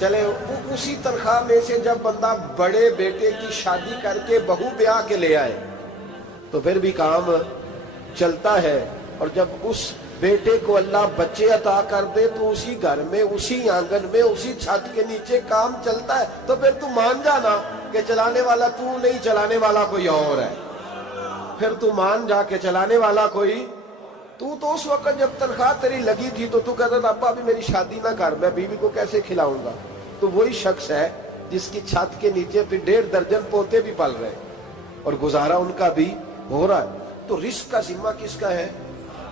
چلے اسی تنخواہ میں سے جب بندہ بڑے بیٹے کی شادی کر کے بہو بیاہ کے لے آئے تو پھر بھی کام چلتا ہے، اور جب اس بیٹے کو اللہ بچے عطا کر دے تو اسی گھر میں، اسی آنگن میں، اسی چھت کے نیچے کام چلتا ہے۔ تو پھر تو مان جانا کہ چلانے والا تو نہیں، چلانے والا کوئی اور ہے۔ پھر تو مان جا کہ چلانے والا کوئی تو اس وقت جب تنخواہ تیری لگی تھی تو کہتا تھا ابا ابھی میری شادی نہ کر، میں بیوی کو کیسے کھلاؤں گا؟ تو وہی شخص ہے جس کی چھت کے نیچے پھر 1.5 درجن پوتے بھی پل رہے اور گزارا ان کا بھی ہو رہا ہے۔ تو رزق کا ذمہ کس کا ہے؟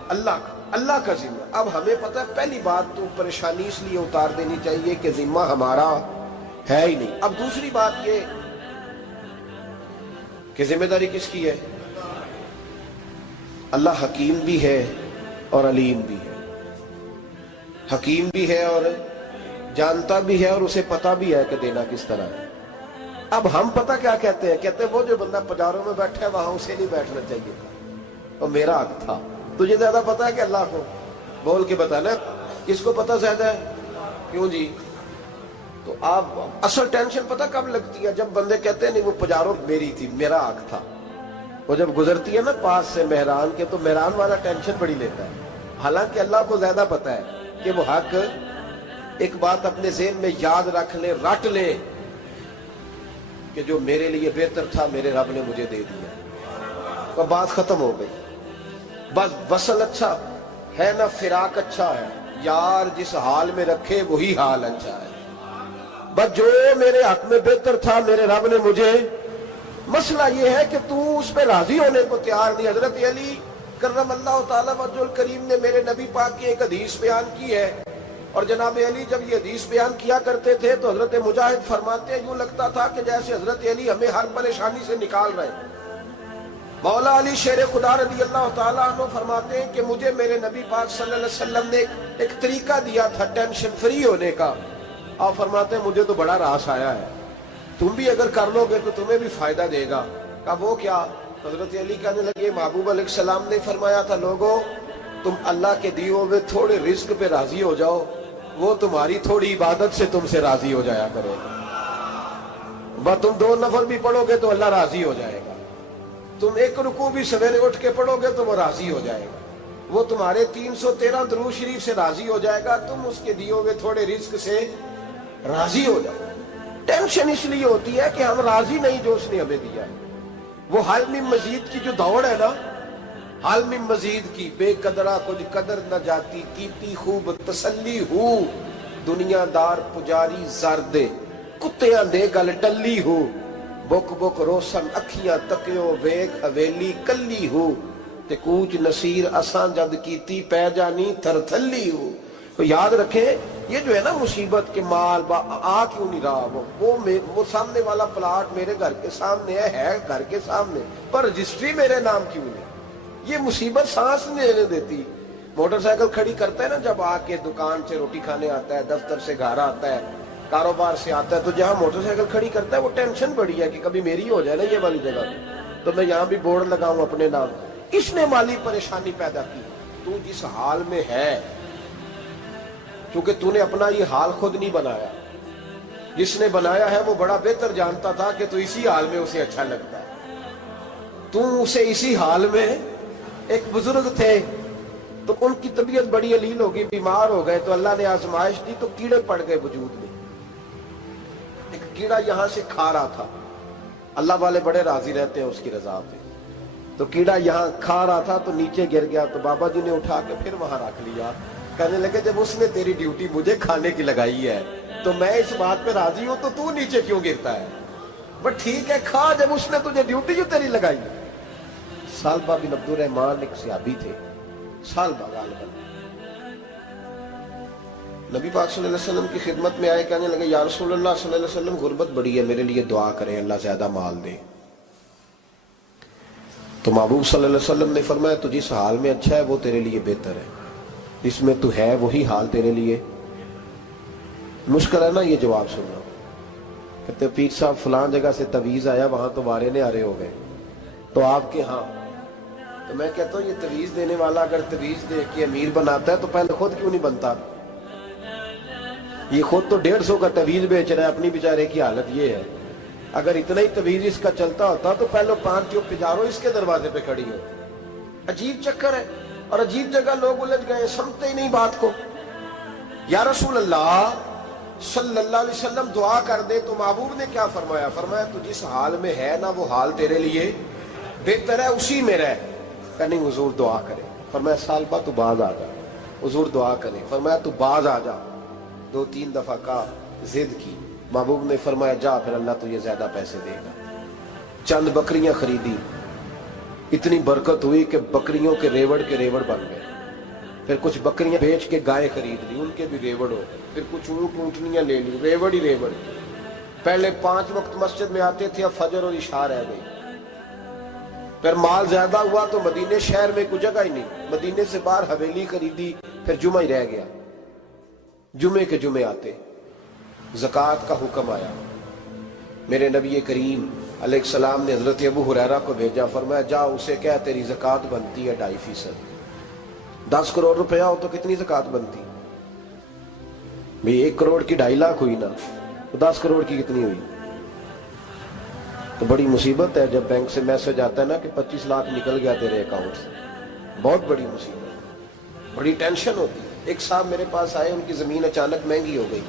اللہ کا، اللہ کا ذمہ۔ اب ہمیں پتہ ہے پہلی بات تو پریشانی اس لیے اتار دینی چاہیے کہ ذمہ ہمارا ہے ہی نہیں۔ اب دوسری بات یہ کہ ذمہ داری کس کی ہے؟ اللہ حکیم بھی ہے اور علیم بھی ہے، حکیم بھی ہے اور جانتا بھی ہے، اور اسے پتہ بھی ہے کہ دینا کس طرح ہے۔ اب ہم پتہ کیا کہتے ہیں؟ کہتے ہیں وہ جو بندہ پجاروں میں بیٹھا ہے وہاں اسے نہیں بیٹھنا چاہیے تھا، اور میرا حق تھا۔ تجھے زیادہ پتہ ہے کہ اللہ کو؟ بول کے بتانا کس کو پتہ زیادہ ہے؟ کیوں جی؟ تو آپ اصل ٹینشن پتہ کب لگتی ہے؟ جب بندے کہتے ہیں نہیں وہ پجاروں میری تھی، میرا حق تھا۔ وہ جب گزرتی ہے نا پاس سے مہران کے تو مہران والا ٹینشن بڑی لیتا ہے، حالانکہ اللہ کو زیادہ پتہ ہے کہ وہ حق۔ ایک بات اپنے ذہن میں یاد رکھ لے، رٹ لے کہ جو میرے لیے بہتر تھا میرے رب نے مجھے دے دیا، تو بات ختم ہو گئی۔ بس وصل اچھا ہے نہ فراق اچھا ہے، یار جس حال میں رکھے وہی حال اچھا ہے۔ بس جو میرے حق میں بہتر تھا میرے رب نے مجھے، مسئلہ یہ ہے کہ تو اس پہ راضی ہونے کو تیار نہیں۔ حضرت علی کرم اللہ تعالیٰ وجہ الکریم نے میرے نبی پاک کی ایک حدیث بیان کی ہے، اور جناب علی جب یہ حدیث بیان کیا کرتے تھے تو حضرت مجاہد فرماتے ہیں یوں لگتا تھا کہ جیسے حضرت علی ہمیں ہر پریشانی سے نکال رہے۔ مولا علی شیر خدا رضی اللہ تعالیٰ عنہ فرماتے ہیں کہ مجھے میرے نبی پاک صلی اللہ علیہ وسلم نے ایک طریقہ دیا تھا ٹینشن فری ہونے کا۔ آپ فرماتے ہیں مجھے تو بڑا راس آیا ہے، تم بھی اگر کر لو گے تو تمہیں بھی فائدہ دے گا۔ کہا وہ کیا؟ حضرت علی کہنے لگے محبوب علیہ السلام نے فرمایا تھا لوگوں تم اللہ کے دیے ہوئے تھوڑے رزق پہ راضی ہو جاؤ، وہ تمہاری تھوڑی عبادت سے تم سے راضی ہو جایا کرے گا۔ بس تم 2 نفل بھی پڑھو گے تو اللہ راضی ہو جائے گا، تم 1 رکوع بھی سویرے اٹھ کے پڑھو گے تو وہ راضی ہو جائے گا، وہ تمہارے 313 درود شریف سے راضی ہو جائے گا، تم اس کے دیے ہوئے تھوڑے رزق سے راضی ہو جائے۔ ٹینشن اس لیے ہوتی ہے کہ ہم راضی نہیں جو اس نے ہمیں دیا ہے۔ وہ حال میں مزید کی جو دوڑ ہے نا، حال میں مزید کی، بے قدرہ کچھ قدر نہ جاتی، کیتی خوب تسلی ہو، دنیا دار پجاری زردے، کتیاں دے گل ٹلی ہو، بک بک روشن اکھیاں تکیو ویک حویلی کلی ہو، تے کوچ نصیر اساں جد کیتی پہ جانی تھر تھلی ہو۔ تو یاد رکھیں یہ جو ہے نا مصیبت کے مال آ کیوں نہیں رہا، وہ سامنے والا پلاٹ میرے گھر کے سامنے ہے گھر کے سامنے، پر رجسٹری میرے نام کیوں نہیں؟ یہ مصیبت سانس نہیں لینے دیتی۔ موٹر سائیکل کھڑی کرتا ہے نا جب آ کے دکان سے روٹی کھانے آتا ہے، دفتر سے گھر آتا ہے، کاروبار سے آتا ہے، تو جہاں موٹر سائیکل کھڑی کرتا ہے وہ ٹینشن بڑی ہے کہ کبھی میری ہو جائے نا یہ والی جگہ تو میں یہاں بھی بورڈ لگاؤں اپنے نام۔ اس نے مالی پریشانی پیدا کی۔ تو جس حال میں ہے، کیونکہ تو نے اپنا یہ حال خود نہیں بنایا، جس نے بنایا ہے وہ بڑا بہتر جانتا تھا کہ تو اسی حال میں اسے اچھا لگتا ہے۔ تو اسے اسی حال میں، ایک بزرگ تھے تو ان کی طبیعت بڑی علیل ہوگی، بیمار ہو گئے تو اللہ نے آزمائش دی تو کیڑے پڑ گئے وجود میں۔ ایک کیڑا یہاں سے کھا رہا تھا، اللہ والے بڑے راضی رہتے ہیں اس کی رضا پہ، تو کیڑا یہاں کھا رہا تھا تو نیچے گر گیا، تو بابا جی نے اٹھا کے پھر وہاں رکھ لیا۔ کہنے لگے جب اس نے تیری ڈیوٹی مجھے کھانے کی لگائی ہے تو میں اس بات پہ راضی ہوں، تو نیچے کیوں گرتا ہے؟ بٹ ٹھیک ہے کھا، جب اس نے تجھے ڈیوٹی جو تیری لگائی ہے۔ سالبہ بن عبد الرحمن ایک صحابی تھے، سالبہ غالباً نبی پاک صلی اللہ علیہ وسلم کی خدمت میں آئے، کہنے لگے یا رسول اللہ صلی اللہ علیہ وسلم غربت بڑی ہے، میرے لیے دعا کریں اللہ زیادہ مال دے۔ تو محبوب صلی اللہ علیہ وسلم نے فرمایا تو جس حال میں اچھا ہے وہ تیرے لیے بہتر ہے، اس میں تو ہے وہی حال تیرے لیے۔ مشکل ہے نا یہ جواب سننا۔ کہتے پیر صاحب فلان جگہ سے تویز آیا، وہاں تو وارے نے آرے ہو گئے، تو آپ کے ہاں؟ تو میں کہتا ہوں یہ تویز دینے والا اگر تویز دے کے امیر بناتا ہے تو پہلے خود کیوں نہیں بنتا؟ یہ خود تو 150 کا تویز بیچ رہا ہے, اپنی بیچارے کی حالت یہ ہے. اگر اتنا ہی تویز اس کا چلتا ہوتا تو پہلے 5 جو پجارو اس کے دروازے پہ کھڑی ہوتی. عجیب چکر ہے اور عجیب جگہ لوگ الجھ گئے, سمجھتے ہی نہیں بات کو. یا رسول اللہ صلی اللہ علیہ وسلم دعا کر دے تو محبوب نے کیا فرمایا؟ فرمایا تو جس حال میں ہے نا وہ حال تیرے لیے بہتر ہے, اسی میں رہ. کہ نہیں حضور دعا کرے. فرمایا سال بعد تو باز آ جا. حضور دعا کرے. فرمایا تو باز آ جا. 2-3 دفعہ کا ضد کی. محبوب نے فرمایا جا, پھر اللہ تجھے زیادہ پیسے دے گا. چند بکریاں خریدی, اتنی برکت ہوئی کہ بکریوں کے ریوڑ بن گئے. پھر کچھ بکریاں بیچ کے گائے خرید لی, ان کے بھی ریوڑ ہو. پھر کچھ اونٹنیاں لے لی, ریوڑ ہی ریوڑ. پہلے 5 وقت مسجد میں آتے تھے, اب فجر اور عشاء رہ گئی. پھر مال زیادہ ہوا تو مدینے شہر میں کوئی جگہ ہی نہیں, مدینے سے باہر حویلی خریدی, پھر جمعہ ہی رہ گیا. جمعے کے جمعے آتے. زکوٰۃ کا حکم آیا. میرے نبی کریم علیہ السلام نے حضرت ابو ہریرہ کو بھیجا. فرمایا جا اسے کہہ تیری زکوٰۃ بنتی ہے 2.5%. 10 کروڑ روپیہ ہو تو کتنی زکوٰۃ بنتی؟ بھئی 1 کروڑ کی 2.5 لاکھ ہوئی نا, تو 10 کروڑ کی کتنی ہوئی؟ تو بڑی مصیبت ہے جب بینک سے میسج آتا ہے نا کہ 25 لاکھ نکل گیا تیرے اکاؤنٹ سے. بہت بڑی مصیبت, بڑی ٹینشن ہوتی ہے. ایک صاحب میرے پاس آئے, ان کی زمین اچانک مہنگی ہو گئی.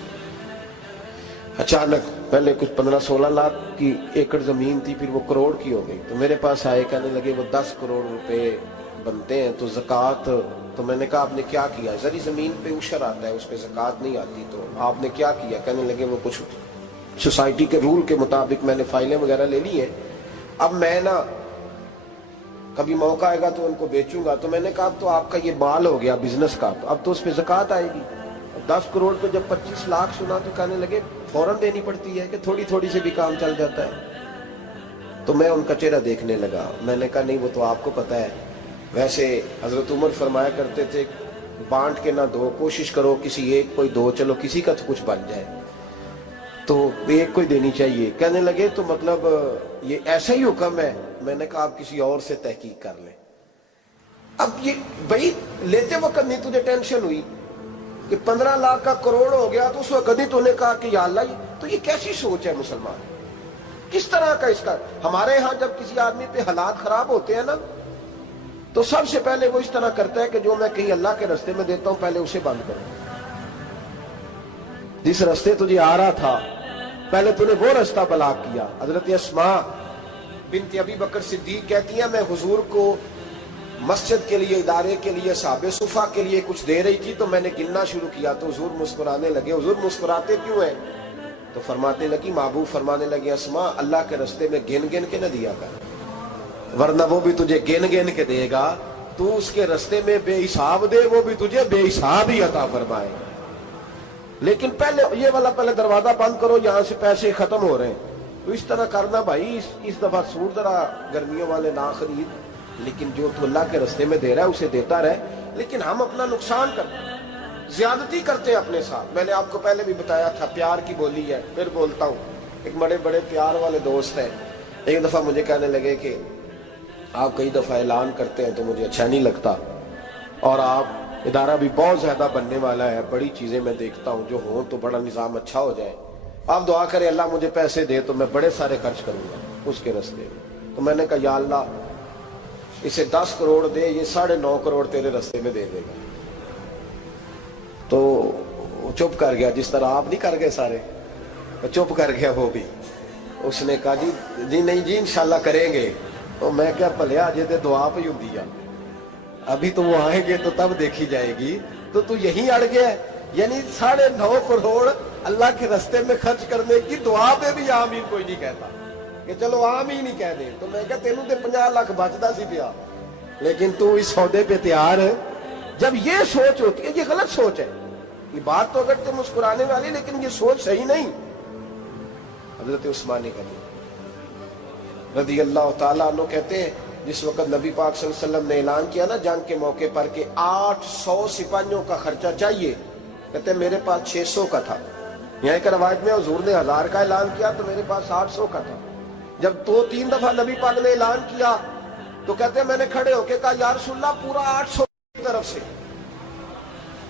اچانک پہلے کچھ 15-16 لاکھ کی ایکڑ زمین تھی, پھر وہ کروڑ کی ہو گئی. تو میرے پاس آئے, کہنے لگے وہ 10 کروڑ روپے بنتے ہیں تو زکوٰۃ. تو میں نے کہا آپ نے کیا کیا؟ زری زمین پہ عشر آتا ہے, اس پہ زکوٰۃ نہیں آتی, تو آپ نے کیا کیا؟ کہنے لگے وہ کچھ سوسائٹی کے رول کے مطابق میں نے فائلیں وغیرہ لے لی ہیں, اب میں نا کبھی موقع آئے گا تو ان کو بیچوں گا. تو میں نے کہا اب تو آپ کا یہ مال ہو گیا بزنس کا, تو اب تو اس پہ زکوٰۃ آئے گی. 10 کروڑ پہ جب 25 لاکھ سنا تو کہنے لگے فوراً دینی پڑتی ہے کہ تھوڑی تھوڑی سے بھی کام چل جاتا ہے. تو میں ان کا چہرہ دیکھنے لگا. میں نے کہا نہیں وہ تو آپ کو پتا ہے. ویسے حضرت عمر فرمایا کرتے تھے بانٹ کے نہ دو, کوشش کرو کسی ایک کو دو, چلو کسی کا تو کچھ بن جائے. تو ایک کو دینی چاہیے. کہنے لگے تو مطلب یہ ایسا ہی حکم ہے؟ میں نے کہا آپ کسی اور سے تحقیق کر لیں. اب یہ بھائی لیتے وقت نہیں تجھے ٹینشن ہوئی کہ 15 لاکھ کا کروڑ ہو گیا, تو اس وقت نہیں تو نے کہا کہ یا اللہ, تو یہ کیسی سوچ ہے مسلمان؟ کس طرح کا اس کا؟ ہمارے ہاں جب کسی آدمی پہ حالات خراب ہوتے ہیں نا, تو سب سے پہلے وہ اس طرح کرتا ہے کہ جو میں کہیں اللہ کے رستے میں دیتا ہوں پہلے اسے بند کروں. جس رستے تجھے آ رہا تھا پہلے تو نے وہ رستہ بلاک کیا. حضرت اسماء بنت ابی بکر صدیق کہتی ہیں میں حضور کو مسجد کے لیے, ادارے کے لیے, صحابہ صفہ کے لیے کچھ دے رہی تھی, تو میں نے گننا شروع کیا تو حضور مسکرانے لگے. حضور مسکراتے کیوں ہیں؟ تو فرماتے لگی, محبوب فرمانے لگے اسماء اللہ کے رستے میں گن گن کے نہ دیا کر, ورنہ وہ بھی تجھے گن گن کے دے گا. تو اس کے رستے میں بے حساب دے, وہ بھی تجھے بے حساب ہی عطا فرمائے. لیکن پہلے یہ والا پہلے دروازہ بند کرو, یہاں سے پیسے ختم ہو رہے ہیں. تو اس طرح کرنا بھائی. اس دفعہ سوٹ ذرا گرمیوں والے نہ خرید, لیکن جو تو اللہ کے رستے میں دے رہا ہے اسے دیتا رہے. لیکن ہم اپنا نقصان کرتے ہیں, زیادتی کرتے ہیں اپنے ساتھ. میں نے آپ کو پہلے بھی بتایا تھا پیار کی بولی ہے, پھر بولتا ہوں. ایک بڑے بڑے پیار والے دوست ہیں, ایک دفعہ مجھے کہنے لگے کہ آپ کئی دفعہ اعلان کرتے ہیں تو مجھے اچھا نہیں لگتا, اور آپ ادارہ بھی بہت زیادہ بننے والا ہے, بڑی چیزیں میں دیکھتا ہوں جو ہوں تو بڑا نظام اچھا ہو جائے, آپ دعا کریں اللہ مجھے پیسے دے تو میں بڑے سارے خرچ کروں گا اس کے راستے میں. تو میں نے کہا یا اللہ اسے 10 کروڑ دے, یہ 9.5 کروڑ تیرے راستے میں دے دے گا. تو چپ کر گیا, جس طرح آپ نہیں کر گئے سارے, چپ کر گیا وہ بھی. اس نے کہا جی نہیں جی انشاءاللہ کریں گے. تو میں کیا پلیا جی تے دعا پہ ہوں دیا, ابھی تو وہ آئیں گے تو تب دیکھی جائے گی. تو یہیں اڑ گیا, یعنی 9.5 کروڑ اللہ کے راستے میں خرچ کرنے کی دعا پہ بھی آمین کوئی نہیں کہتا کہ چلو آمین نہیں کہہ دیں. تو میں کہا تینوں تے 50 لاکھ بچتا سی پیا, لیکن تو اس سودے پہ تیار ہے. جب یہ سوچ ہوتی ہے, یہ غلط سوچ ہے. یہ بات تو اگر تو مسکرانے والی, لیکن یہ سوچ صحیح نہیں. حضرت عثمان غنی رضی اللہ تعالیٰ عنہ کہتے ہیں جس وقت نبی پاک صلی اللہ علیہ وسلم نے اعلان کیا نا جنگ کے موقع پر کہ 800 سپاہیوں کا خرچہ چاہیے, کہتے ہیں میرے پاس 600 کا تھا. یہاں ایک روایت میں حضور نے 1000 کا اعلان کیا تو میرے پاس 800 کا تھا. جب 2-3 دفعہ نبی پاک نے اعلان کیا تو کہتے ہیں میں نے کھڑے ہو کے کہا یا رسول اللہ پورا 800 کی طرف سے.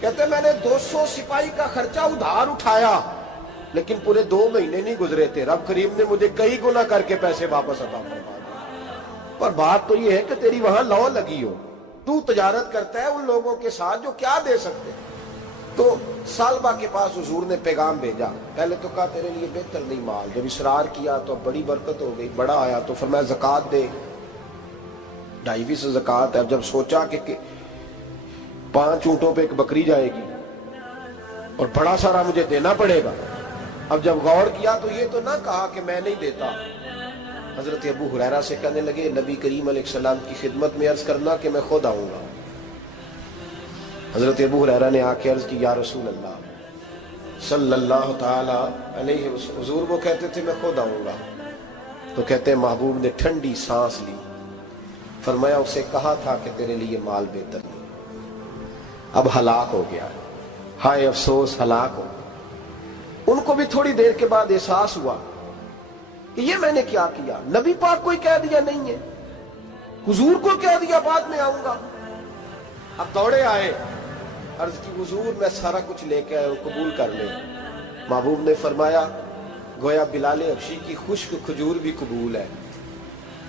کہتے میں نے 200 سپاہی کا خرچہ ادھار اٹھایا لیکن پورے 2 مہینے نہیں گزرے تھے، رب کریم نے مجھے کئی گنا کر کے پیسے واپس عطا فرما دیے۔ پر بات تو یہ ہے کہ تیری وہاں لو لگی ہو، تو تجارت کرتا ہے ان لوگوں کے ساتھ جو کیا دے سکتے۔ تو سالبہ کے پاس حضور نے پیغام بھیجا، پہلے تو کہا تیرے لیے بہتر نہیں مال، جب اصرار کیا تو بڑی برکت ہو گئی، بڑا آیا تو فرمایا زکوٰۃ دے، 2.5 زکوٰۃ ہے۔ جب سوچا کہ 5 اونٹوں پہ ایک بکری جائے گی اور بڑا سارا مجھے دینا پڑے گا، اب جب غور کیا تو یہ تو نہ کہا کہ میں نہیں دیتا۔ حضرت ابو ہریرہ سے کہنے لگے نبی کریم علیہ السلام کی خدمت میں عرض کرنا کہ میں خود آؤں گا۔ حضرت ابو ہریرہ نے آ کے عرض کی یا رسول اللہ صلی اللہ تعالی علیہ وسلم، حضور وہ کہتے تھے میں خود آؤں گا، تو کہتے ہیں محبوب نے ٹھنڈی سانس لی، فرمایا اسے کہا تھا کہ تیرے لیے مال بہتر نہیں، اب ہلاک ہو گیا، ہائے افسوس ہلاک ہو گیا۔ ان کو بھی تھوڑی دیر کے بعد احساس ہوا کہ یہ میں نے کیا کیا، نبی پاک کو ہی کہہ دیا نہیں ہے، حضور کو کہہ دیا بعد میں آؤں گا۔ اب دوڑے آئے، عرض کی حضور میں سارا کچھ لے کے آئے ہوں، قبول کر لیں۔ محبوب نے فرمایا گویا بلال حبشی کی خشک کھجور بھی قبول ہے،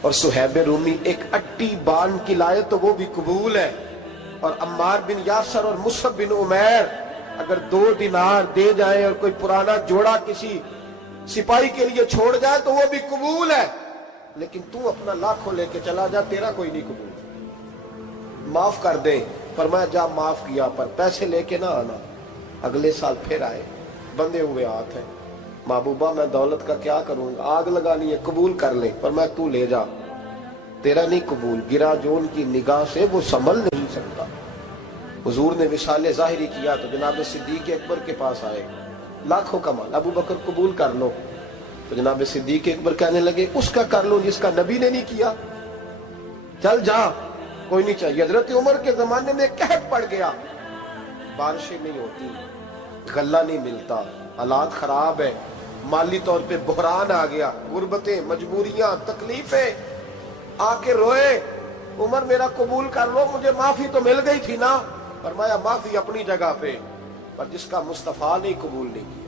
اور صہیب رومی ایک اٹی بان کی لائے تو وہ بھی قبول ہے، اور عمار بن یاسر اور مصعب بن عمیر اگر 2 دینار دے جائیں اور کوئی پرانا جوڑا کسی سپاہی کے لیے چھوڑ جائے تو وہ بھی قبول ہے، لیکن تو اپنا لاکھوں لے کے چلا جا، تیرا کوئی نہیں قبول، معاف کر دے۔ فرمایا جا معاف کیا، پر پیسے لے کے نہ آنا۔ اگلے سال پھر آئے، بندے ہوئے ہاتھ ہیں، محبوبہ میں دولت کا کیا کروں گا، آگ لگانی ہے، قبول کر لے۔ فرمایا تو لے جا، تیرا نہیں قبول، گرا جو ان کی نگاہ سے وہ سنبھل نہیں سکتا۔ حضور نے وصال ظاہری کیا تو جناب صدیق اکبر کے پاس آئے، لاکھوں کا مال، ابو بکر قبول کر لو، تو جناب صدیق اکبر کہنے لگے اس کا کر لو جس کا نبی نے نہیں کیا، چل جا کوئی نہیں چاہیے۔ حضرت عمر کے زمانے میں قحط پڑ گیا، بارشیں نہیں ہوتی، غلہ نہیں ملتا، حالات خراب ہے، مالی طور پہ بحران آ گیا، غربتیں، مجبوریاں، تکلیفیں، آ کے روئے، عمر میرا قبول کر لو، مجھے معافی تو مل گئی تھی نا۔ فرمایا معافی اپنی جگہ پہ، پر جس کا مصطفیٰ نے قبول نہیں کیا۔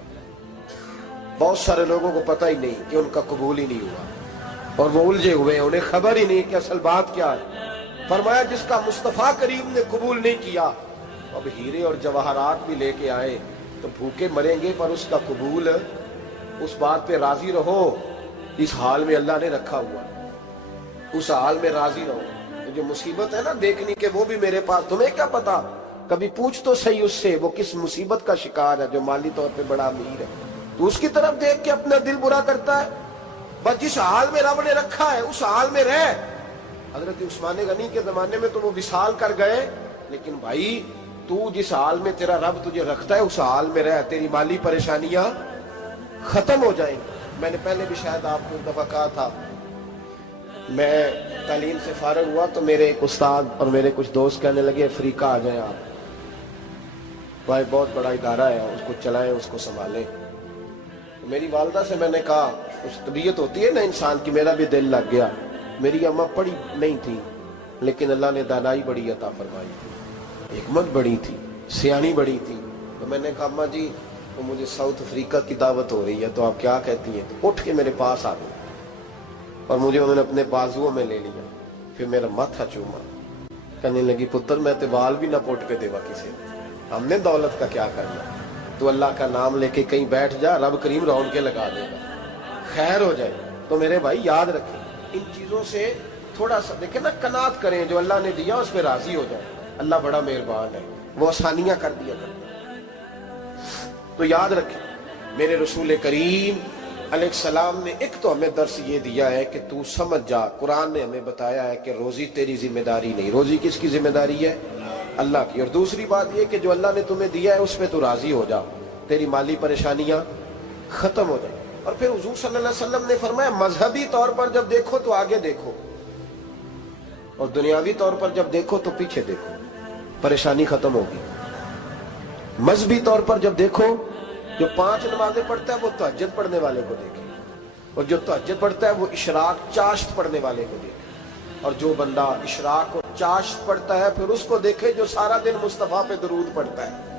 بہت سارے لوگوں کو پتہ ہی نہیں کہ ان کا قبول ہی نہیں ہوا، اور وہ الجھے ہوئے، انہیں خبر ہی نہیں کہ اصل بات کیا ہے۔ فرمایا جس کا مصطفیٰ کریم نے قبول نہیں کیا، اب ہیرے اور جواہرات بھی لے کے آئے تو بھوکے مریں گے، پر اس کا قبول، اس بات پہ راضی رہو، اس حال میں اللہ نے رکھا ہوا، اس حال میں راضی رہو۔ جو مصیبت ہے نا دیکھنی کہ وہ بھی میرے پاس، تمہیں کیا پتا، کبھی پوچھ تو صحیح اس سے وہ کس مصیبت کا شکار ہے، جو مالی طور پہ بڑا امیر ہے، تو اس کی طرف دیکھ کے اپنا دل برا کرتا ہے۔ بس جس حال میں رب نے رکھا ہے اس حال میں رہ۔ حضرت عثمان غنی کے زمانے میں تو وہ وصال کر گئے، لیکن بھائی تو جس حال میں تیرا رب تجھے رکھتا ہے اس حال میں رہ، تیری مالی پریشانیاں ختم ہو جائیں۔ میں نے پہلے بھی شاید آپ کو ایک دفعہ کہا تھا، میں تعلیم سے فارغ ہوا تو میرے ایک استاد اور میرے کچھ دوست کہنے لگے افریقہ آ جائیں آپ، بھائی بہت بڑا ادارہ ہے، اس کو چلائیں، اس کو سنبھالیں۔ میری والدہ سے میں نے کہا، کچھ طبیعت ہوتی ہے نا انسان کی، میرا بھی دل لگ گیا۔ میری اماں پڑھی نہیں تھی لیکن اللہ نے دانائی بڑی عطا فرمائی تھی، حکمت بڑی تھی، سیانی بڑی تھی۔ تو میں نے کہا اماں جی وہ مجھے ساؤتھ افریقہ کی دعوت ہو رہی ہے تو آپ کیا کہتی ہیں؟ تو اٹھ کے میرے پاس آ گئی اور مجھے انہوں نے اپنے بازوؤں میں لے لیا، پھر میرا ماتھا چوما، کہنے لگی پتر میں تے وال بھی نہ پوٹ کے دیوا کسی نے، ہم نے دولت کا کیا کرنا، تو اللہ کا نام لے کے کہیں بیٹھ جا، رب کریم رون کے لگا دے گا، خیر ہو جائے۔ تو میرے بھائی یاد رکھیں ان چیزوں سے تھوڑا سا دیکھیں نا، قناعت کریں، جو اللہ نے دیا اس پہ راضی ہو جائے، اللہ بڑا مہربان ہے، وہ آسانیاں کر دیا کرتا ہے۔ تو یاد رکھیں میرے رسول کریم علیہ السلام نے ایک تو ہمیں درس یہ دیا ہے کہ تو سمجھ جا، قرآن نے ہمیں بتایا ہے کہ روزی تیری ذمہ داری نہیں، روزی کس کی ذمہ داری ہے؟ اللہ کی۔ اور دوسری بات یہ کہ جو اللہ نے تمہیں دیا ہے اس پہ تو راضی ہو جا، تیری مالی پریشانیاں ختم ہو جائیں۔ اور پھر حضور صلی اللہ علیہ وسلم نے فرمایا مذہبی طور پر جب دیکھو تو آگے دیکھو، اور دنیاوی طور پر جب دیکھو تو پیچھے دیکھو، پریشانی ختم ہوگی۔ مذہبی طور پر جب دیکھو، جو 5 نمازیں پڑھتا ہے وہ تہجد پڑھنے والے کو دیکھے، اور جو تہجد پڑھتا ہے وہ اشراق چاشت پڑھنے والے کو دیکھے، اور جو بندہ اشراق اور چاشت پڑھتا ہے پھر اس کو دیکھے جو سارا دن مصطفیٰ پہ درود پڑھتا ہے۔